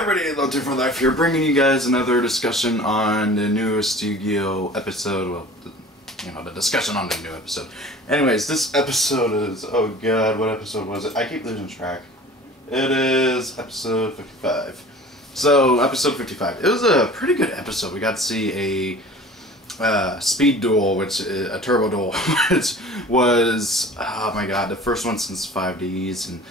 everybody, Devpro for Life here, bringing you guys another discussion on the newest Yu-Gi-Oh episode. Well, the discussion on the new episode. Anyways, this episode is, oh god, what episode was it? I keep losing track. It is episode 55. So, episode 55. It was a pretty good episode. We got to see a speed duel, a turbo duel, which was, oh my god, the first one since 5Ds, and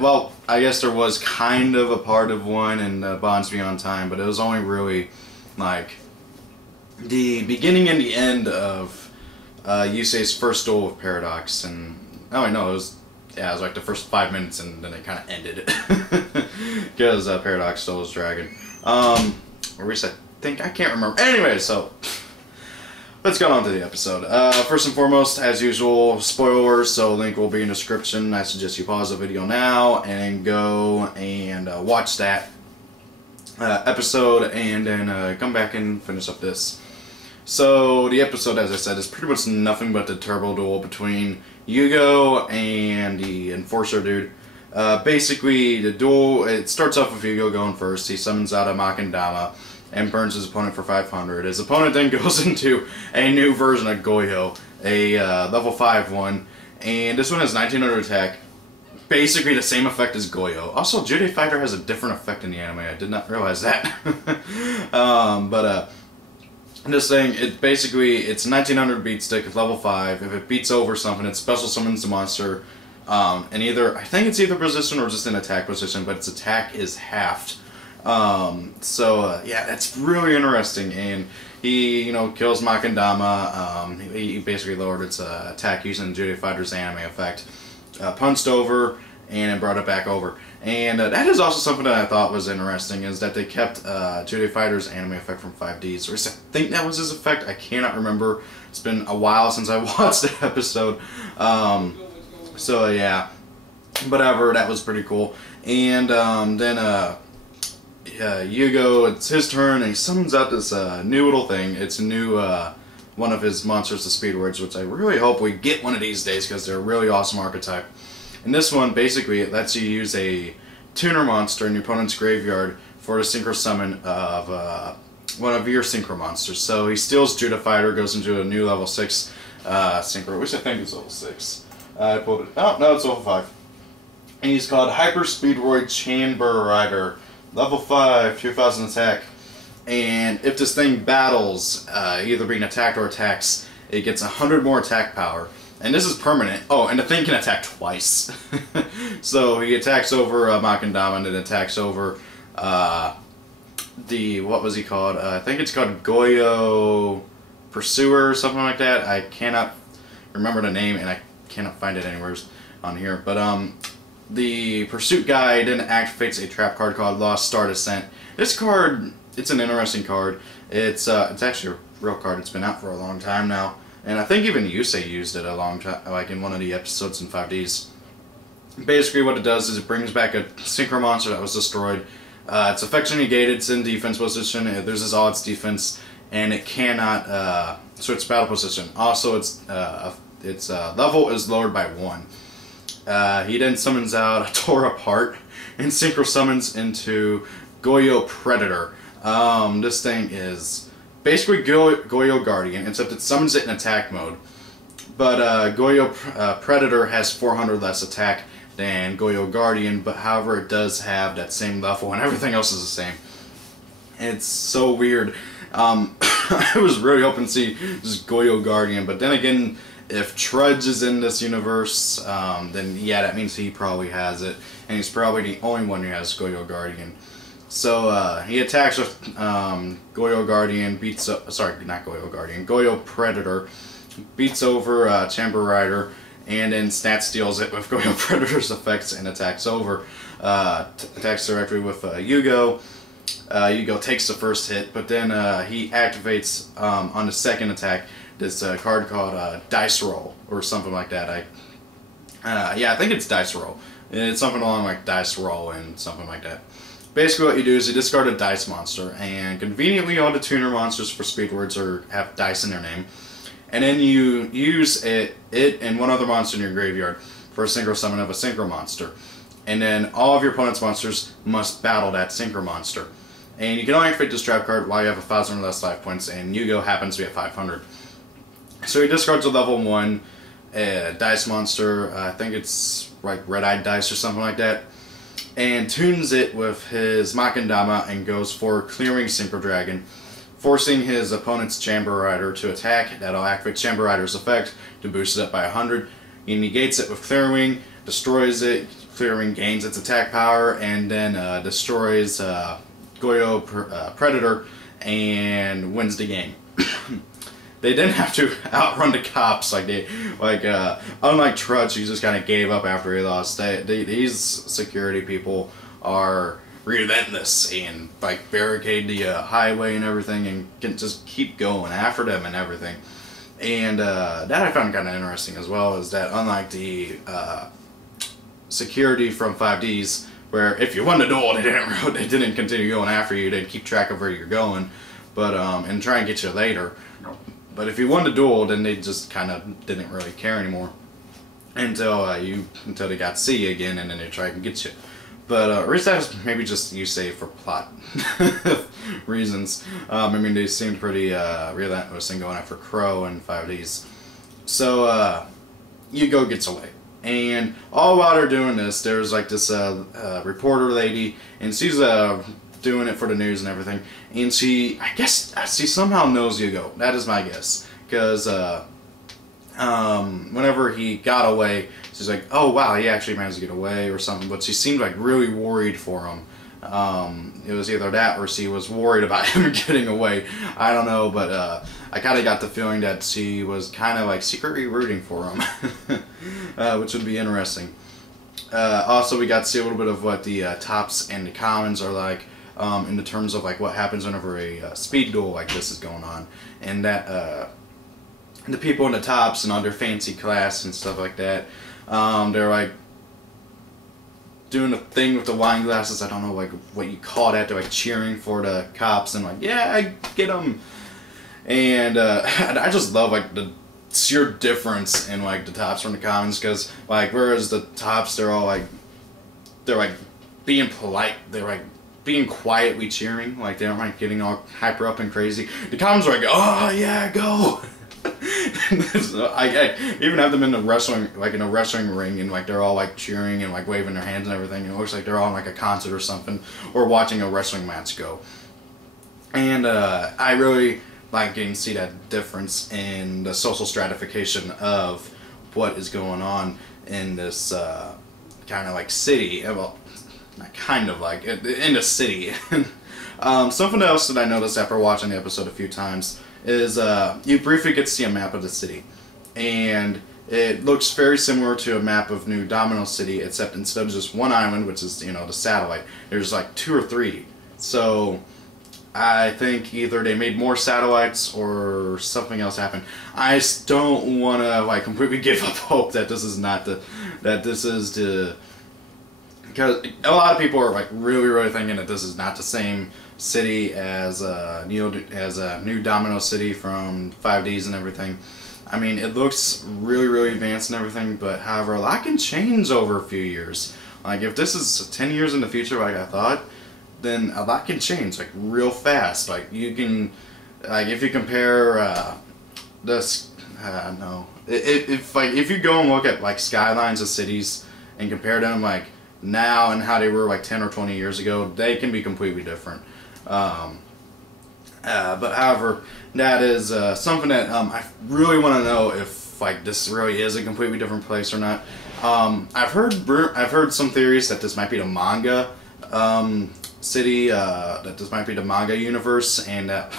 well, I guess there was kind of a part of one in Bonds Beyond Time, but it was only really like the beginning and the end of Yusei's first duel with Paradox, and I don't know, it was like the first 5 minutes, and then it kind of ended because Paradox stole his dragon. Or at least I think, I can't remember. Anyway, so let's get on to the episode. First and foremost, as usual, spoilers, so link will be in the description. I suggest you pause the video now and go and watch that episode, and then come back and finish up this. So the episode, as I said, is pretty much nothing but the turbo duel between Yugioh and the Enforcer dude. Basically, the duel, it starts off with Yugioh going first. He summons out a Makindama and burns his opponent for 500. His opponent then goes into a new version of Goyo, a level 5 one, and this one has 1900 attack. Basically the same effect as Goyo. Also, Jude Fighter has a different effect in the anime. I did not realize that. This thing, it's 1900 beat stick, it's level 5. If it beats over something, it special summons the monster, and I think it's either position or just an attack position, but its attack is halved. Yeah, that's really interesting, and he, kills Makindama. He basically lowered its attack using Jude Fighter's anime effect, punched over, and it brought it back over. And that is also something that I thought was interesting, is that they kept Jude Fighter's anime effect from 5Ds. Or at least I think that was his effect. I cannot remember. It's been a while since I watched the episode. So yeah, whatever, that was pretty cool. And then Yugioh, it's his turn, and he summons out this new little thing. It's a new one of his monsters, the Speedwords, which I really hope we get one of these days because they're a really awesome archetype. And this one, basically, it lets you use a tuner monster in your opponent's graveyard for a synchro summon of one of your synchro monsters. So he steals Jude Fighter, goes into a new level 6 synchro, which I think is level 6. I pulled it. Oh, no, it's level 5. And he's called Hyper Speedroid Chamber Rider. Level 5, 2000 attack. And if this thing battles, either being attacked or attacks, it gets 100 more attack power. And this is permanent. Oh, and the thing can attack twice. So he attacks over Makindama, and then attacks over what was he called? I think it's called Goyo Pursuer or something like that. I cannot remember the name, and I cannot find it anywhere on here. But the Pursuit guy then activates a trap card called Lost Star Descent. This card, it's an interesting card. It's actually a real card. It's been out for a long time now. And I think even Yusei used it a long time, like in one of the episodes in 5Ds. Basically what it does is it brings back a synchro monster that was destroyed. It's effectively negated, it's in defense position, it loses all its defense, and it cannot switch battle position. Also, its level is lowered by 1. He then summons out a Tore Apart and synchro summons into Goyo Predator. This thing is basically Goyo Guardian, except it summons it in attack mode. But Goyo Predator has 400 less attack than Goyo Guardian, but however it does have that same level, and everything else is the same. It's so weird. I was really hoping to see just Goyo Guardian, but then again, if Trudge is in this universe, then yeah, that means he probably has it, and he's probably the only one who has Goyo Guardian. So he attacks with Goyo Guardian, Goyo Predator, beats over Chamber Rider, and then Snat steals it with Goyo Predator's effects and attacks over. Attacks directly with Yugioh. Yugioh takes the first hit, but then he activates on the second attack this card called Dice Roll, or something like that. Yeah, I think it's Dice Roll. It's something along like Dice Roll and something like that. Basically what you do is you discard a dice monster, and conveniently all the tuner monsters for Speedwords have dice in their name, and then you use it and one other monster in your graveyard for a synchro summon of a synchro monster. and then all of your opponent's monsters must battle that Synchro monster. And you can only activate this trap card while you have 1,000 or less life points, and Yugioh happens to be at 500. So he discards a level 1 dice monster, I think it's like Red-Eyed Dice or something like that, and tunes it with his Makindama and goes for clearing Synchro Dragon, forcing his opponent's Chamber Rider to attack. That'll activate Chamber Rider's effect to boost it up by 100. He negates it with Clearing, destroys it, Clearing gains its attack power, and then destroys Yugioh Predator and wins the game. They didn't have to outrun the cops unlike Trudge, who just kind of gave up after he lost. These security people are relentless and like barricade the highway and everything, and can just keep going after them and everything. And that I found kind of interesting as well, is that unlike the security from 5Ds, where if you won the duel, they didn't continue going after you. They'd keep track of where you're going, but and try and get you later. But if you won the duel, then they just kind of didn't really care anymore until they got C again, and then they tried to get you. But Restart is maybe just you say for plot reasons. I mean, they seemed pretty relentless in going after Crow and 5Ds. So Yugioh gets away. And all while they're doing this, there's like this reporter lady, and she's doing it for the news and everything. And I guess she somehow knows Yugioh. That is my guess. Because whenever he got away, she's like, oh wow, he actually managed to get away or something. But she seemed like really worried for him. It was either that or she was worried about him getting away. I don't know, but I kind of got the feeling that she was kind of like secretly rooting for him, which would be interesting. Also, we got to see a little bit of what the tops and the commons are like in the terms of like what happens whenever a speed duel like this is going on, and that the people in the tops and on their fancy class and stuff like that, they're like doing the thing with the wine glasses. I don't know like what you call that. They're like cheering for the cops and like, yeah, I get them. And I just love like the sheer difference in like the tops from the commons, because like whereas the tops they're being polite, they're like being quietly cheering, like they aren't like getting all hyper up and crazy. The commons are like, oh yeah, go. I even have them in the wrestling, like in a wrestling ring, and like they're all like cheering and like waving their hands and everything. And it looks like they're all in like a concert or something, or watching a wrestling match go. And I really like getting to see that difference in the social stratification of what is going on in this kind of like city. Well, not kind of like in the city. Something else that I noticed after watching the episode a few times is you briefly get to see a map of the city, and it looks very similar to a map of New Domino City, except instead of just one island, which is, you know, the satellite, there's like 2 or 3. So I think either they made more satellites or something else happened. I just don't want to like completely give up hope that this is not because a lot of people are like really thinking that this is not the same city as New Domino City from 5Ds and everything. I mean, it looks really advanced and everything, but however, a lot can change over a few years. Like if this is 10 years in the future, like I thought, then a lot can change like real fast. Like you can, like if you compare this, no, if you go and look at like skylines of cities and compare them like now and how they were like 10 or 20 years ago, they can be completely different. But however, that is something that I really want to know if like this really is a completely different place or not. I've heard some theories that this might be the manga city, that this might be the manga universe, and that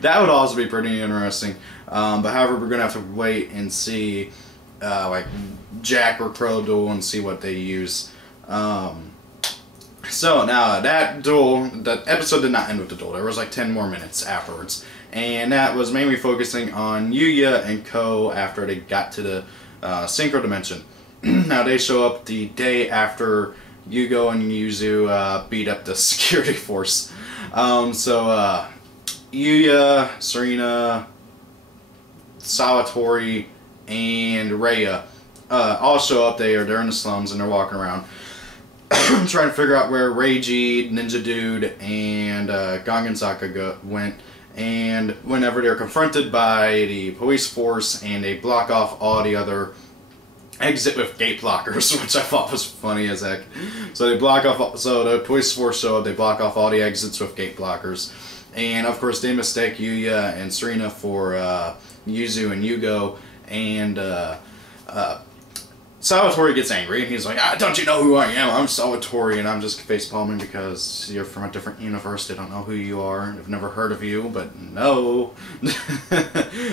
that would also be pretty interesting. But however, we're gonna have to wait and see like Jack or Crow duel and see what they use. So now that duel, the episode did not end with the duel. There was like 10 more minutes afterwards, and that was mainly focusing on Yugioh and Ko after they got to the Synchro Dimension. Now they show up the day after Yugioh and Yuzu beat up the security force. So Yuya, Serena, Sawatori, and Rhea all show up there. They're in the slums and they're walking around. trying to figure out where Reiji, Ninja Dude, and Gangansaka went. And whenever they're confronted by the police force and they block off all the other exit with gate blockers, which I thought was funny as heck. So they block off, so the police force show up, they block off all the exits with gate blockers. And of course they mistake Yuya and Serena for Yuzu and Yugioh, and Salvatore gets angry, and he's like, don't you know who I am? I'm Salvatore, and I'm just face-palming because you're from a different universe. They don't know who you are. I've never heard of you, but no.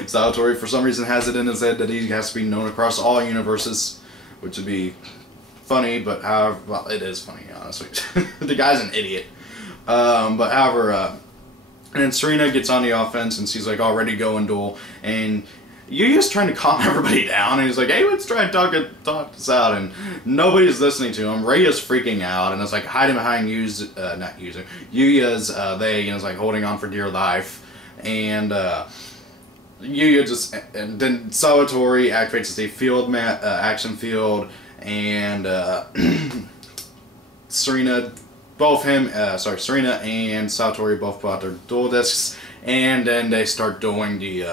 Salvatore, for some reason, has it in his head that he has to be known across all universes, which would be funny, but however, well, it is funny, honestly. The guy's an idiot. But however, and then Serena gets on the offense, and she's like, all ready to go and duel, and Yuya's trying to calm everybody down, and he's like, hey, let's try and talk this out, and nobody's listening to him. Ray is freaking out, and it's like hiding behind Yuya's they, and it's like holding on for dear life, and Yuya just, and then Salvatore activates the field action field, and Serena and Salvatore both pull out their duel discs, and then they start dueling the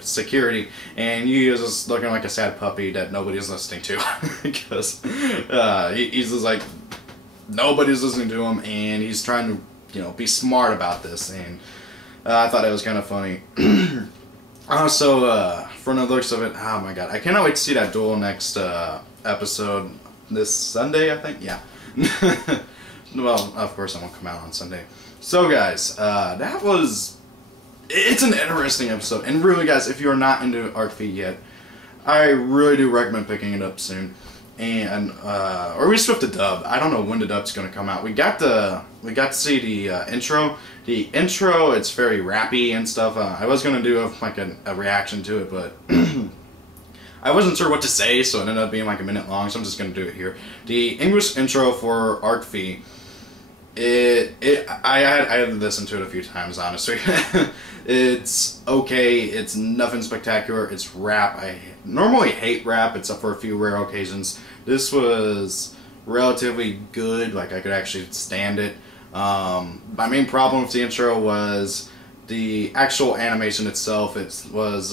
security, and Yuya's just looking like a sad puppy that nobody's listening to because he's just like, nobody's listening to him, and he's trying to, be smart about this, and I thought it was kind of funny. Also, from the looks of it, oh my god, I cannot wait to see that duel next episode this Sunday, I think. Yeah. Well, of course it won't come out on Sunday. So guys, that was, it's an interesting episode, and really guys, if you're not into Arc V yet, I really do recommend picking it up soon, and or at least with the dub. I don't know when the dub's going to come out. We got to see the intro. The intro, it's very rappy and stuff. I was going to do like a reaction to it, but I wasn't sure what to say, so it ended up being like a minute long, so I'm just going to do it here. The English intro for Arc V, I had to listen to it a few times, honestly. It's okay, it's nothing spectacular, it's rap. I normally hate rap, except for a few rare occasions. This was relatively good, like I could actually stand it. My main problem with the intro was the actual animation itself. It was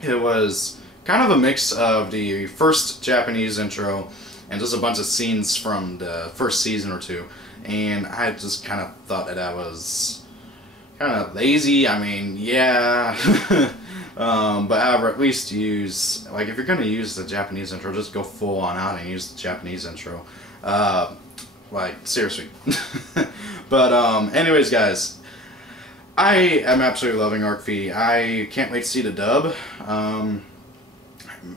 it was kind of a mix of the first Japanese intro and just a bunch of scenes from the first season or two, and I just kind of thought that was kind of lazy. I mean, yeah, but however, at least use, like, if you're going to use the Japanese intro, just go full on out and use the Japanese intro. Like, seriously. But anyways guys, I am absolutely loving Arc V. I can't wait to see the dub, and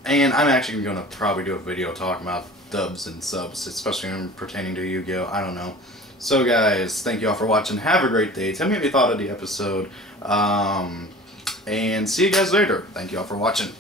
I'm actually going to probably do a video talking about dubs and subs, especially when pertaining to Yu-Gi-Oh! I don't know. So guys, thank you all for watching. Have a great day. Tell me what you thought of the episode. And see you guys later. Thank you all for watching.